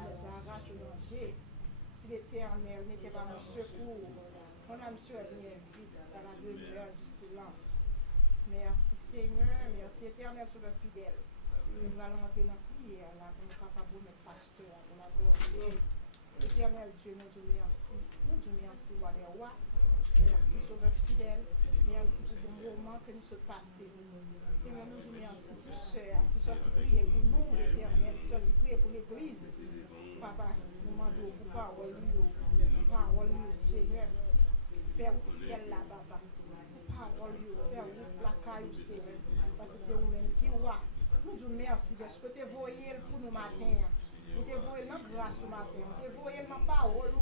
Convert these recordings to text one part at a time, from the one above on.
les arrache au danger. Si l'Éternel n'était pas mon secours, mon âme serait bien vite dans la demeure du silence. Merci Seigneur, merci Éternel sur le fidèle. Nous allons entrer dans la prière, là, pour nous pas mettre pasteur, pour la gloire de Dieu. Éternel Dieu, nous te merci. Nous te merci, roi des rois. Merci, sauveur fidèle. Merci pour le moment que nous sommes passés. Seigneur, nous te merci pour ceux qui sont priés pour nous, l'Éternel, qui sont priés pour l'Église. Papa, nous demandons pour parole, Seigneur. Faire au ciel là, papa. Parole, faire au placard, Seigneur. Parce que c'est vous-même qui roi. Nous disons merci de ce que tu voyé pour nous matin. Nous te voyons notre grâce ce matin. Nous te voyons notre parole.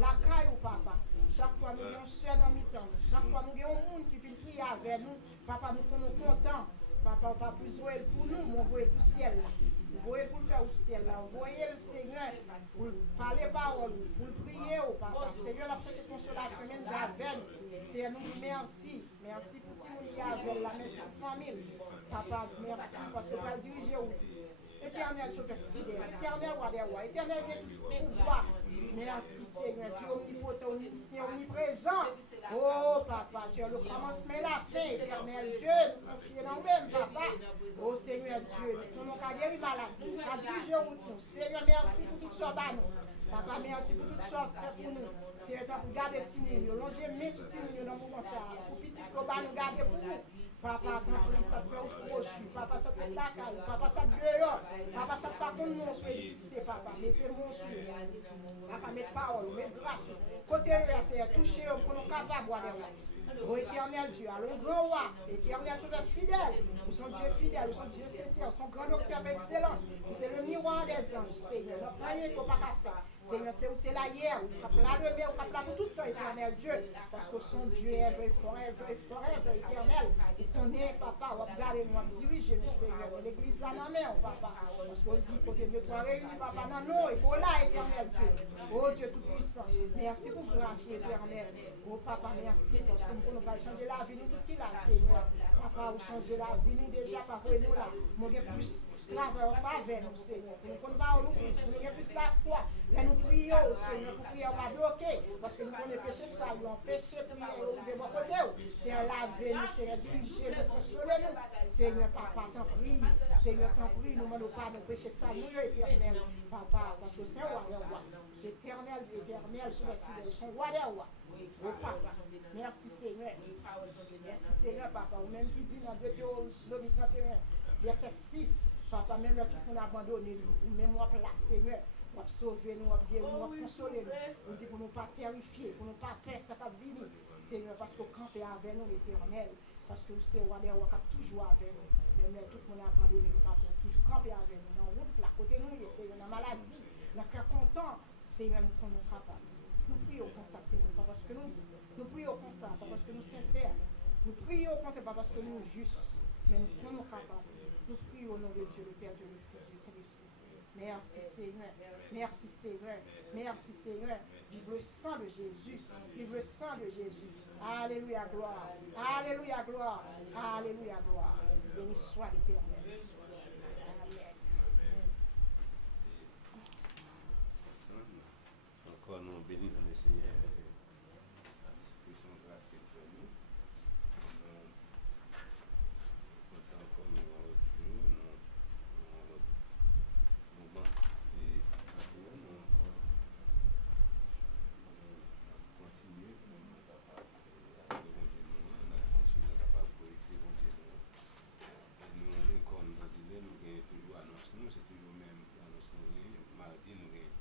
La caille, papa. Chaque fois nous avons un seul dans mi-temps. Chaque fois nous avons un monde qui vient prier avec nous. Papa, nous sommes contents. Papa, pas plus voyer pour nous, mais on voit pour le ciel là. Vous voyez pour faire au ciel là. Vous voyez le Seigneur. Vous parlez parole. Vous priez au papa. Seigneur, la cherche consolation même j'avais. Seigneur, nous merci. Merci pour tout le monde qui avait la merci pour la famille. Papa, merci parce que vous allez diriger où. Éternel, sauveur fidèle, éternel roi des rois, éternel qui pouvoir. Merci Seigneur, tu es omnipotent, omniscient, omniprésent. Oh papa, tu es le commencement et la fin, éternel Dieu, nous confions dans nous-mêmes, papa. Oh Seigneur Dieu, nous n'avons qu'à guérir malade, nous qu'à diriger nous. Seigneur, merci pour tout ça, nous. Papa, merci pour tout ça, fait pour nous. Seigneur, pour garder Timounio, longer mes sous Timounio dans mon ça, pour petit combat, nous garder pour nous. Papa, t'en prie, ça te fait au prochu. Papa, ça te fait la caille. Papa, ça te dehors. Papa, ça te fait comme nous, on soit existé, papa. Mettez-moi sur. Papa, mettez parole, mettez grâce. Côté c'est toucher pour nous capables de voir des rois. Ô éternel Dieu, allons grand roi, éternel sauveur fidèle. Nous sommes Dieu fidèle, nous sommes Dieu sincère, nous sommes grand docteur d'excellence. Nous sommes le miroir des anges, Seigneur. Notre rien qu'on pas faire. Seigneur, c'est où tu es là hier, ou tu es là demain, ou tu es là pour tout le temps, éternel Dieu. Parce que son Dieu est vrai, forever, éternel. Et qu'on est, papa, on va garder nous, on va diriger nous, Seigneur. L'église là, non, mais on papa. Parce qu'on dit, côté de toi réunis, papa, non, non, et pour là, éternel Dieu. Oh Dieu tout-puissant, merci pour grâce, éternel. Oh papa, merci, parce que nous va changer la vie, nous tout qui là, Seigneur. Papa, vous changez la vie, nous déjà, papa, nous là. Nous avons plus de travail, on va vers nous, Seigneur. Pour nous voir nous plus, nous avons plus la foi. Et nous prions, Seigneur, pour prier, on va bloquer. Parce que nous connaissons péché ça, nous avons péché, prier, on va côté. Seigneur, lavez-nous, Seigneur, dirigez-nous, consolez-nous. Seigneur, papa, t'en prie. Seigneur, t'en prie, nous demandons pas de péché ça, nous, éternel. Papa, parce que c'est roi des rois. C'est éternel, sur les fidèles, son roi des rois. Oh papa, merci Seigneur. Merci Seigneur, papa. Ou même qui dit dans Deutéronome 31, verset 6, papa, même là tout nous abandonné, ou même moi là, Seigneur, on va sauver nous, on va guérir nous, on va consoler nous. On dit pour nous pas terrifier, pour nous pas peur, ça va venir, Seigneur, parce que quand tu es avec nous, l'éternel, parce que c'est roi des rois qui toujours avec nous. Même là tout le monde abandonné, nous, papa, toujours camper avec nous, dans la route, là, côté nous, Seigneur, dans la maladie, dans le cœur content, Seigneur, nous sommes capables. Nous prions comme ça, Seigneur, pas parce que nous prions comme ça, pas parce que nous sommes sincères. Nous prions comme ça, pas parce que nous sommes justes, mais nous sommes capables. Nous prions au nom de Dieu, le Père, Dieu, le Fils, le Saint-Esprit. Merci Seigneur, merci Seigneur, merci Seigneur. Vive le sang de Jésus, vive le sang de Jésus. Alléluia, gloire, alléluia, gloire, alléluia, gloire. Béni soit l'Éternel. Encore nous bénissons le Seigneur. Puissance grâce qu'il fait nous. Content encore nous voir l'autre jour, nous mouvement et maintenant nous continuer pour nous capables de bon Dieu nous, nous continuer capable de glorifier bon Dieu nous. Et nous comme dans le nous gagnons toujours annonce nous, c'est toujours même annonce nous mardi nous gagnons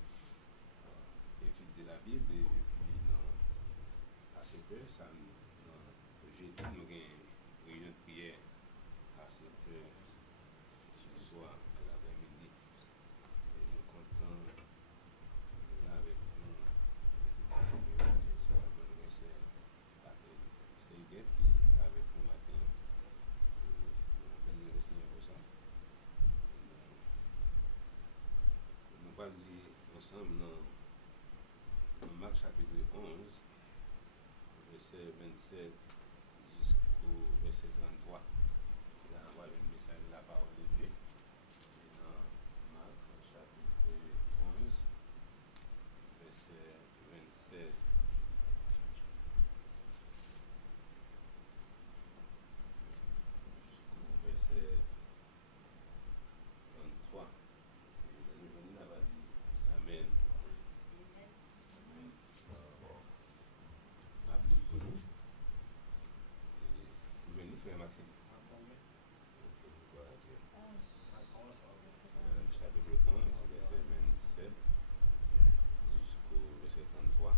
étude de la Bible et puis à 7 heures, ça, jeudi, nous avons une réunion de prière à 7 heures ce soir, l'après-midi. Et nous comptons là avec nous, c'est Huguette qui est avec nous matin. Nous allons le Seigneur pour ça. Nous allons lire ensemble dans Marc chapitre 11, verset 27 jusqu'au verset 33. C'est là avoir le message de la parole de Dieu. Et dans Marc chapitre 11, verset jusqu'au verset 33. Et le Journal va dire Amen. Amen. Appelez pour nous. Et vous venez, frère Maxime. Chapitre 11, verset 27 jusqu'au verset 33.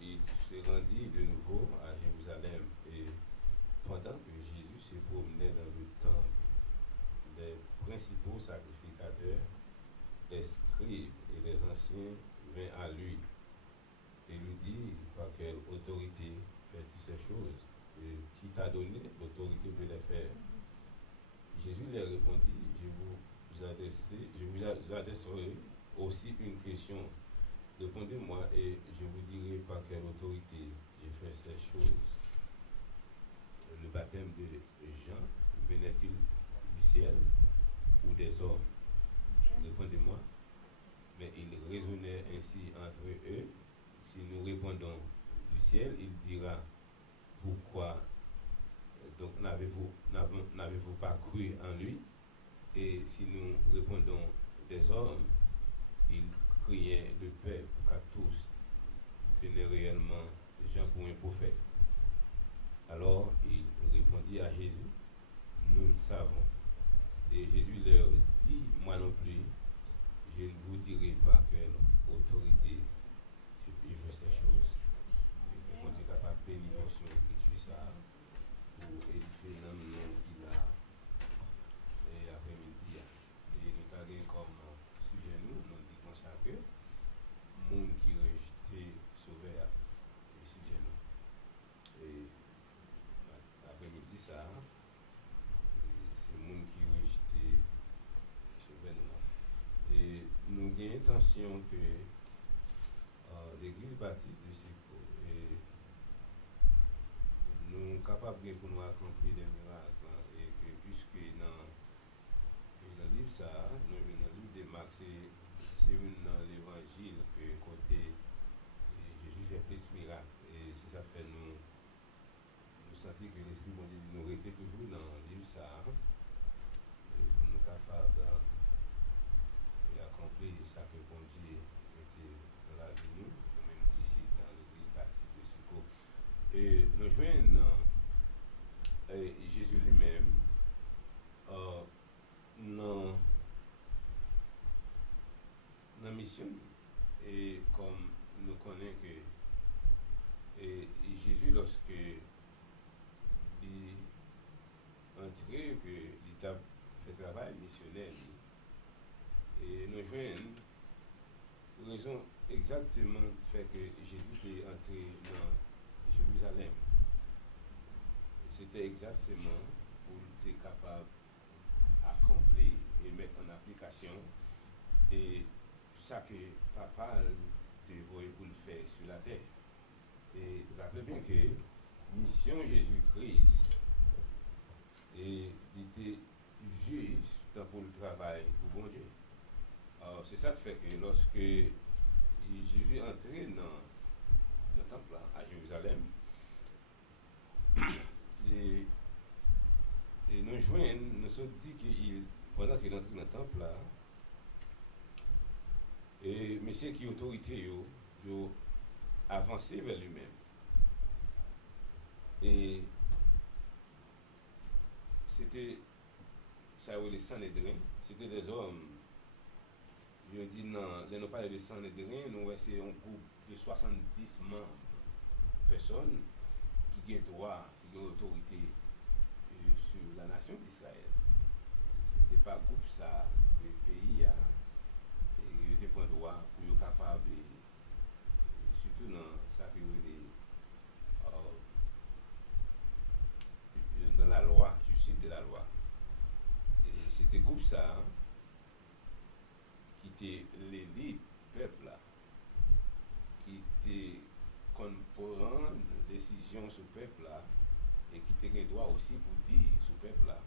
Il se rendit de nouveau à Jérusalem et pendant que Jésus se promenait dans le temple, les principaux sacrificateurs, les scribes et les anciens vinrent à lui et lui dirent par quelle autorité fais-tu ces choses et qui t'a donné l'autorité de les faire. Jésus leur répondit, je vous adresserai aussi une question. Répondez-moi et je vous dirai par quelle autorité j'ai fait ces choses. Le baptême de Jean venait-il du ciel ou des hommes? Répondez-moi. Mais ils raisonnaient ainsi entre eux. Si nous répondons du ciel, il dira, pourquoi donc n'avez-vous pas cru en lui? Et si nous répondons des hommes, il criait le peuple car tous tenaient réellement Jean pour un prophète. Alors il répondit à Jésus, nous le savons. Et Jésus leur dit, moi non plus, je ne vous dirai pas quelle autorité je fais ces choses. Et quand Dieu est capable de bénir portion d'écriture ça, pour édifier l'homme qui l'a et après-midi. Et nous avons comme sujet nous dit comme ça que monde qui rejeté sauvé le sujet nous. Et après-midi ça, c'est monde qui rejeté sauvé nous. Et nous avons l'intention que l'église baptiste de Siko et nous sommes capables pour nous accomplir des miracles et que puisque dans le livre ça, dans le livre de Marc, c'est dans l'évangile que côté Jésus fait plus de miracles et c'est ça fait nous sentir que l'Esprit bon Dieu nous était toujours dans le livre ça et pour nous capables d'accomplir ça que bon Dieu était dans la vie nous, même ici dans l'église baptiste de Siko. Et nous joignons Jésus lui-même dans la mission. Et comme nous connaissons que Jésus, lorsque il entré, que l'État fait travail missionnaire, et nous joignons raison exactement fait que Jésus est entré dans Jérusalem. C'était exactement pour être capable d'accomplir et mettre en application et ça que papa te voyait pour le faire sur la terre. Et rappelez bien que mission Jésus-Christ et il était juste pour le travail pour bon Dieu. Alors, c'est ça qui fait que lorsque Jésus est entré dans le temple à Jérusalem, et nous joignons, nous sommes dit que pendant qu'il est entré dans le temple là, et monsieur qui autorité yo avancé vers lui-même. Et c'était ça les Sanhédrin, c'était des hommes. Je dis non, là nous parlons de Sanhédrin, nous c'est un groupe de 70 membres, personnes qui ont droit, qui ont autorité sur la nation d'Israël. C'était pas groupe ça, le pays et il était point droit pour être capable, surtout dans ça que dans la loi, justice de la loi. Et c'était groupe ça qui était l'élite du peuple là, qui était qu'on prend décision sur le peuple là et qui était droit aussi pour dire sur le peuple là.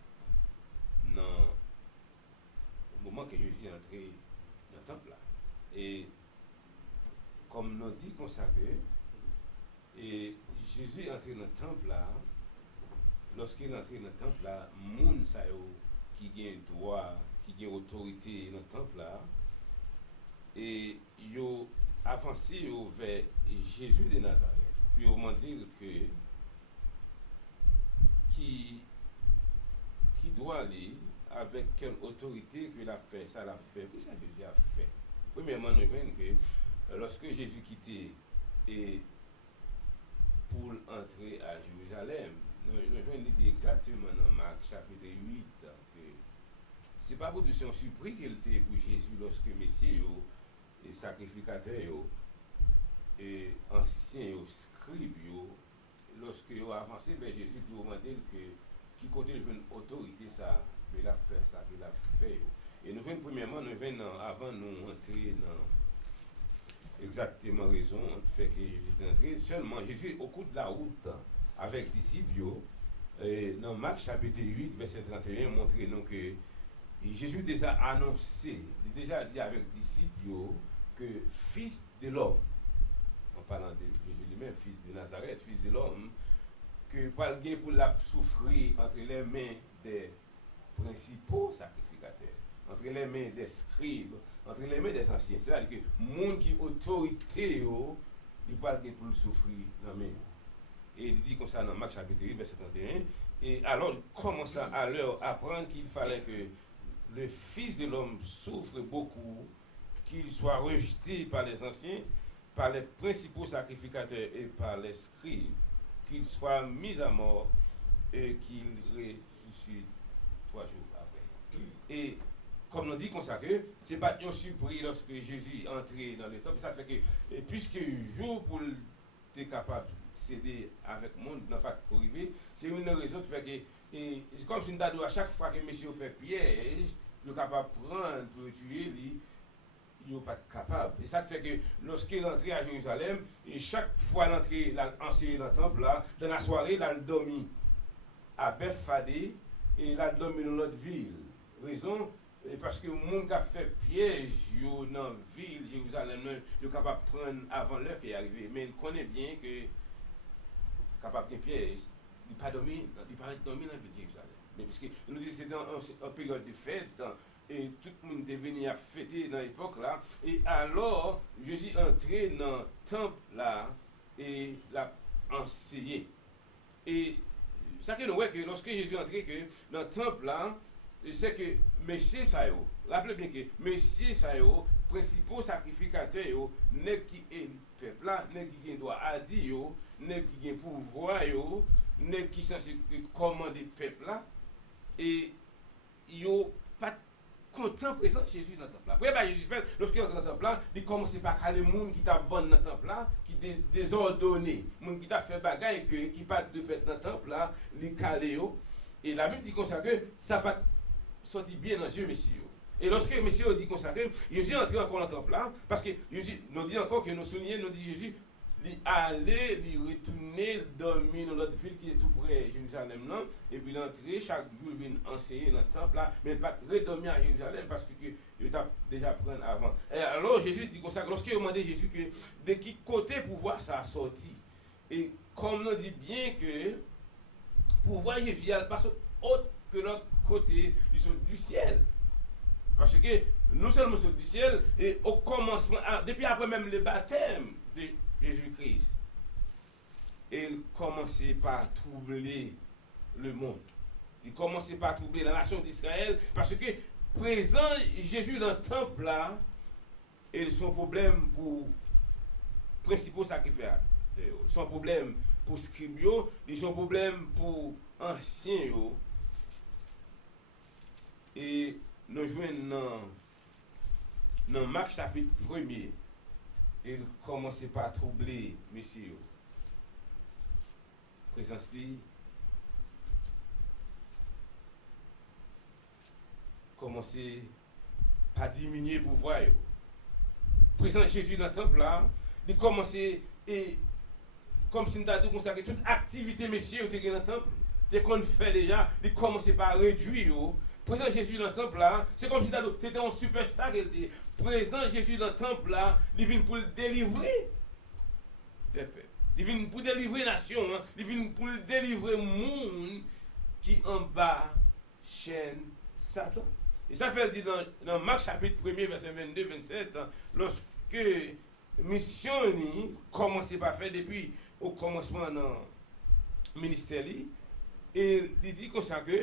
Non, au moment que Jésus est entré dans le temple là. Et comme nous dit comme ça que et Jésus est entré dans le temple là, lorsqu'il est entré dans le temple là, moun sa yo qui gagne droit, qui gagne autorité dans le temple là, et yo avancé vers Jésus de Nazareth. Puis on m'a dit que qui doit aller avec quelle autorité que l'a fait, ça l'a fait. Qu'est-ce que Jésus a fait? Premièrement, nous voyons que lorsque Jésus quittait et pour entrer à Jérusalem, nous voyons l'idée exactement dans Marc chapitre 8 que c'est pas pour son surpris qu'il était pour Jésus lorsque Messie et sacrificateur et ancien scribe lorsque ils ont avancé vers Jésus pour demander que qui côté une autorité ça qu'il a fait ça qu'il a fait et nous venons premièrement nous venons avant nous entrer dans exactement raison fait que Jésus est entré seulement Jésus au cours de la route avec disciples dans Marc chapitre 8 verset 31 montre nous que Jésus déjà annoncé il déjà dit avec disciples que fils de l'homme en parlant de Jésus lui-même fils de Nazareth fils de l'homme que pour la souffrir entre les mains des principaux sacrificateurs, entre les mains des scribes, entre les mains des anciens. C'est-à-dire que les gens qui ont autorité, ils parlent pour le souffrir dans les mains. Et il dit comme ça dans Marc chapitre 8, verset 31. Et alors, il commence à leur apprendre qu'il fallait que le Fils de l'homme souffre beaucoup, qu'il soit rejeté par les anciens, par les principaux sacrificateurs et par les scribes, qu'il soit mis à mort et qu'il ressuscite 3 jours après. Et comme on dit comme ça que c'est pas une surprise lorsque Jésus est entré dans le temple, ça fait que et puisque jour pour être capable de céder avec le monde n'a pas arrivé, c'est une raison de faire que et c'est comme si nous à chaque fois que monsieur fait piège, il est capable de prendre pour tuer lui. Il n'est pas capable. Et ça fait que lorsqu'il est entré à Jérusalem, et chaque fois l'entrée, il a enseigné dans le temple, là, dans la soirée, il a dormi à Bethphadée et il a dormi dans notre ville. Raison, parce que le monde qui a fait piège dans la ville, Jérusalem, il est capable de prendre avant l'heure qui est arrivé. Mais il connaît bien que il est capable de piège. Il n'a pas dormi dans la ville de Jérusalem. Mais parce que nous disons que c'est dans une période de fête, et tout le monde est venu à fêter dans l'époque là. Et alors, Jésus est entré dans le temple là et l'a enseigné. Et ça que nous voyons que lorsque Jésus est entré dans le temple là, c'est que Messie Sayo, rappelez bien que Messie Sayo, principaux sacrificateurs, n'est qui est le peuple là, n'est qui doit à dire, n'est qui a pouvoir, n'est qui censé commander le peuple là, et yo pas content présent Jésus dans le temple là. Après, Jésus fait, lorsqu'il entre dans le temple là, il commence par caler les gens qui t'a vendu dans le temple là, qui désordonné, les gens qui t'a fait bagaille, qui pas de fait dans le temple là, les calé. Et la Bible dit comme ça que ça va sortir bien dans les yeux, messieurs. Et lorsque le Messie dit comme ça que Jésus est entré encore dans le temple là, parce que Jésus nous dit encore que nous soulignons, nous dit Jésus, il allait, il retourner dormir dans l'autre ville qui est tout près de Jérusalem là, et puis l'entrée, chaque jour il vient enseigner dans le temple là, mais pas redormir à Jérusalem parce qu'il t'a déjà pris avant. Et alors Jésus dit comme ça, lorsqu'il a demandé Jésus que de qui côté pouvoir ça a sorti, et comme nous dit bien que pouvoir Jésus n'est pas autre que l'autre côté du ciel. Parce que nous sommes sur du ciel et au commencement, depuis après même le baptême de Jésus-Christ, il commençait par troubler le monde. Il commençait par troubler la nation d'Israël parce que présent Jésus dans le temple là, et son problème pour principaux sacrificateurs, son problème pour scribio, son problème pour anciens. Et nous jouons dans Marc chapitre 1er. Il commençait par troubler messieurs. Présence commençait par diminuer le pouvoir. Présent Jésus dans le temple là, il commençait et comme si nous avons consacré toute activité messieurs dans le temple, dès qu'on fait déjà, il commençait par réduire présent Jésus dans le temple là, c'est comme si tu étais un superstar, qu'elle dit. Présent Jésus dans le temple là, il vient pour le délivrer des peuples. Il vient pour délivrer la nation, hein. Il vient pour délivrer le monde qui en bas chaîne Satan. Et ça fait dire dans Marc chapitre 1er, verset 22-27, hein, lorsque mission commence par faire depuis au commencement dans le ministère, et il dit comme ça que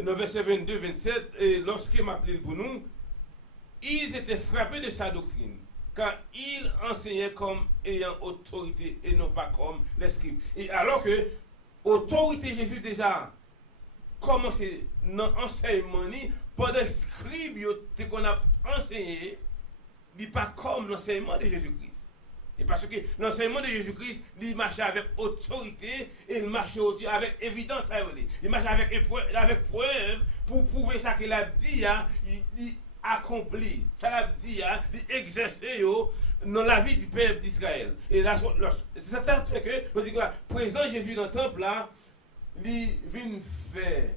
dans verset 22-27, et lorsqu'il m'a appelé pour nous, ils étaient frappés de sa doctrine, car il enseignait comme ayant autorité et non pas comme les scribes. Et alors que autorité Jésus déjà commencé dans l'enseignement, pendant que les scribes qu'on a enseigné, il pas comme l'enseignement de Jésus-Christ. Et parce que l'enseignement de Jésus-Christ, il marche avec autorité et il marche avec évidence. Il marche avec preuve pour prouver ça qu'il a dit, il accompli. Ça l'a dit, il exercer dans la vie du peuple d'Israël. Et là, c'est ça fait que, on dit que présent Jésus dans le temple, là, il vient faire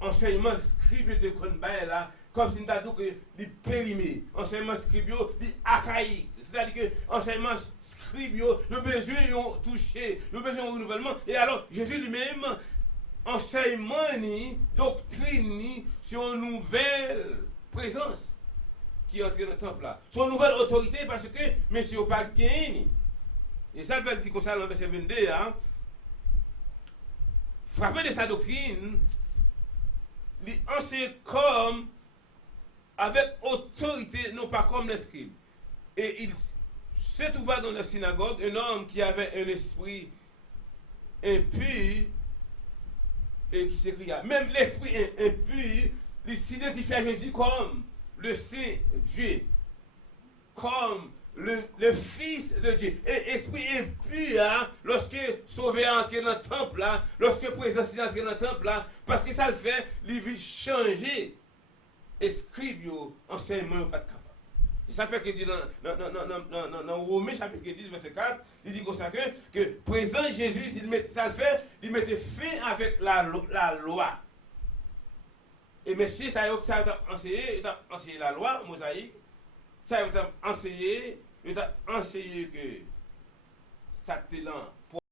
enseignement scribe de Konbaï là, comme si nous avons dit que il périmé. Enseignement scribe, il archaïque. C'est-à-dire que l'enseignement scribe, il a besoin de toucher, il a besoin de renouvellement. Et alors, Jésus lui-même, enseignement, doctrine, sur une nouvelle présence qui est entrée dans le temple là. Son nouvelle autorité parce que monsieur n'a pas gagné. Et ça veut dire comme ça dans le verset 22, hein, frappé de sa doctrine, il enseigne comme avec autorité, non pas comme les scribes. Et il se trouva dans la synagogue un homme qui avait un esprit impur et qui s'écria. Même l'esprit impur, il s'identifie à Jésus comme le Saint Dieu, comme le Fils de Dieu. Et esprit impur, hein, lorsque sauvé entré dans le temple, là, lorsque présent est entré dans le temple, là, parce que ça le fait, il veut changer esprit, enseignement, pas de capable. Et ça fait que dit dans Romains chapitre 10, verset 4, il dit comme ça que présent Jésus, ça le fait, il mettait fin avec la loi. Et monsieur, ça a enseigné la loi, mosaïque, ça a enseigné que ça te